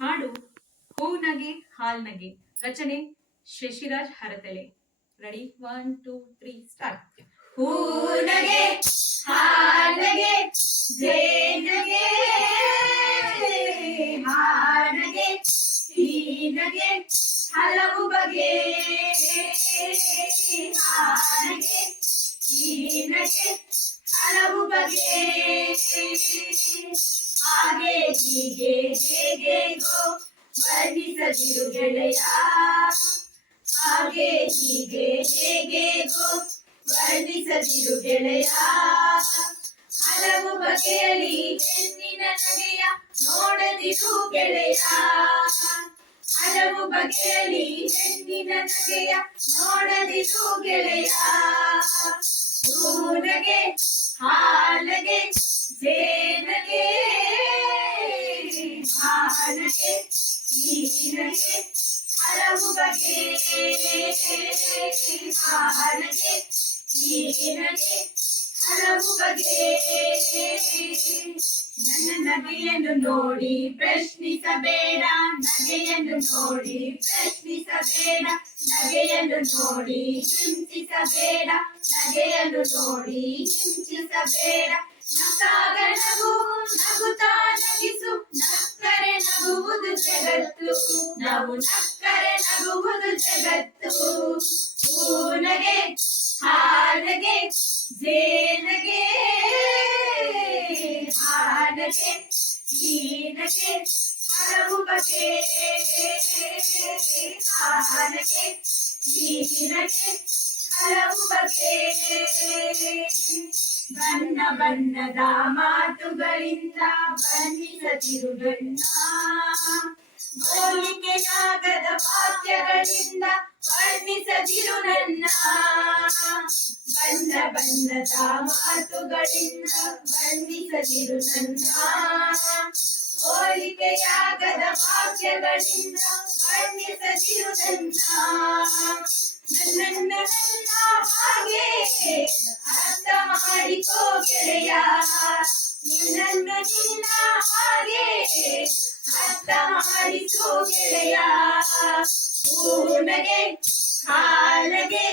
ಹಾಡು ಹೂನಗೆ, ಹಾಲ್ನಗೆ. ರಚನೆ Shashiraj Haratale. Ready? One two three start ಹೂನಗೆ ಹಾನಗೆ ಜೇನಗೆ ಹಾನಗೆ ಹೀನಗೆ, ಹಲವು ಬಗೆ. ಹಾನಗೆ ಹೀನಗೆ, ಹಲವು ಬಗೆ. ಹಾಗೆ ಹೀಗೆ ಹೇಗೆಗೋ ವರ್ಣಿಸದಿರು ಗೆಳೆಯ. ಹಾಗೆ ಹೀಗೆ ಹೇಗೆಗೋ ವರ್ಣಿಸದಿರು ಗೆಳೆಯ. ಹಲವು ಬಗೆಯಲಿ ಹೆಣ್ಣಿನ ನಗೆಯ ನೋಡದಿರು ಗೆಳೆಯ. ಹಲವು ಬಗೆಯಲಿ ಹೆಣ್ಣಿನ ನಗೆಯ ನೋಡದಿರು ಗೆಳೆಯ. ಹೂನಗೆ ಹೀನಗೆ ಹಲವು ಬಗೆ ಹಾನಗೆ ಹೀನಗೆ ಹಲವು ಬಗೆ ನನ್ನ ನಗೆಯನ್ನು ನೋಡಿ ಪ್ರಶ್ನಿಸಬೇಡ ನಗೆಯನ್ನು ನೋಡಿ ಪ್ರಶ್ನಿಸಬೇಡ ನಗೆಯನ್ನು ನೋಡಿ ಹಿಂಸಿಸಬೇಡ ನಗೆಯನ್ನು ನೋಡಿ ಹಿಂಸಿಸಬೇಡ ನಗಾಗ ನಗು ನಗುತ್ತಾ ನಾವು ನಕ್ಕರೆ ನಗುವುದು ಜಗತ್ತು. ಹೂನಗೆ, ಹಾನಗೆ, ಜೇನಗೆ, ಹಾನಗೆ ಹೀನಗೆ ಹಲವು ಬಗೆ, ಹಾನಗೆ ಹೀನಗೆ ಹಲವು ಬಗೆ. ಬಣ್ಣ ಬಣ್ಣದ ಮಾತುಗಳಿಂದ ಬಣ್ಣಿಸದಿರು ಬಣ್ಣ. ಹೋಲಿಕೆಯಾಗದ ವಾಕ್ಯಗಳಿಂದ ವರ್ಣಿಸದಿರು ನನ್ನ. ಬಂದ ಬಂದದ ಮಾತುಗಳಿಂದ ವರ್ಣಿಸದಿರು ನನ್ನ. ಹೋಲಿಕೆಯಾಗದ ವಾಕ್ಯಗಳಿಂದ ವರ್ಣಿಸದಿರು ನನ್ನ. ನನ್ನ ಹಾಗೆ ಅರ್ಥ ಮಾಡಿಕೋ ಗೆಳೆಯ. ನಿನ್ನನ್ನು ನಿನ್ನ ಅರ್ಥ ಮಾಡಿಕೋ ಗೆಳೆಯ ಹೂನಗೆ ಹಾಲಗೆ,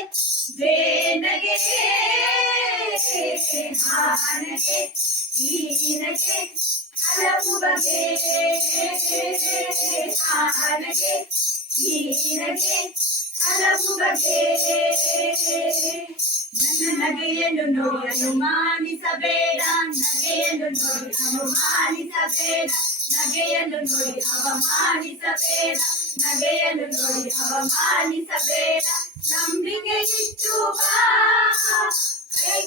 ಜೇನಗೆ ಹಾನಗೆ ಹೀನಗೆ ಹಲವು ಬಗೆ ಹಾನಗೆ ಹೀನಗೆ ಹಲವು ಬಗೆ ನನ್ನ ನಗೆಯನ್ನು ನೋಡಿ ಅನುಮಾನಿಸಬೇಡ, ನಗೆಯನ್ನು ನೋಡಿ ಅನುಮಾನಿಸಬೇಡ. ನಗೆಯನ್ನು ನೋಡಿ ಅವಮಾನಿಸಬೇಡ. ನಗೆಯನ್ನು ನೋಡಿ ಅವಮಾನಿಸಬೇಡ. ನಂಬಿಕೆ ಇಟ್ಟು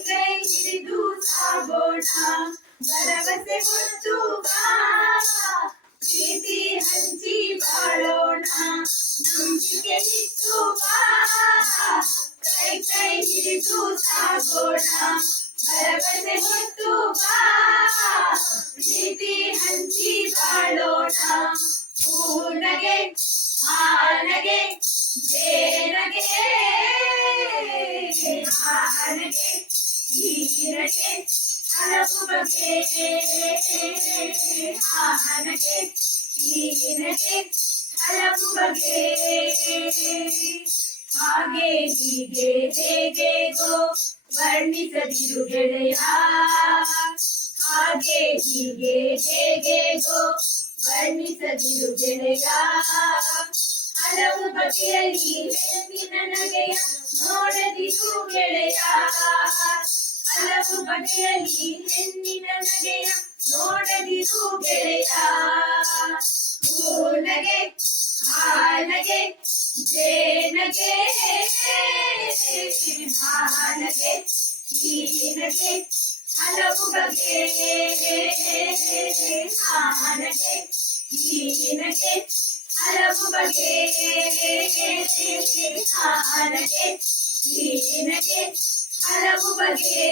ಕೈ ಹಿಡಿದು ಸಾಗೋಣ. ಭರವಸೆ ಹೊತ್ತು ಬಾ. ಬಗೆ ಹಾನಗೆ ಹೀನಗೆ ಹಲವು ಬಗೆ ಹಾಗೆ ಹೀಗೆ ಹೇಗೆಗೋ ವರ್ಣಿಸದಿರು ಗೆಳೆಯ ಹಾಗೆ ಹೀಗೆ ಹೇಗೆಗೋ ವರ್ಣಿಸದಿರು ಗೆಳೆಯ ಹಲವು ಬಗೆಯಲ್ಲಿ ಹೆಣ್ಣಿನ ನಗೆಯ ನೋಡದಿರು ಗೆಳೆಯ ಹಲವು ಬಗೆಯಲ್ಲಿ ಹೆಣ್ಣಿನ ನಗೆಯ ನೋಡದಿರು ಗೆಳೆಯ ಹೂನಗೆ ಹಾನಗೆ ಜೇನಗೆ ಹಾನಗೆ ಹೀನಗೆ ಹಲವು ಬಗೆ ಹಾನಗೆ ಹೀನಗೆ ಹಲವು ಬಗೆ ಹಾನಗೆ ಹೀನಗೆ ಹಲವು ಬಗೆ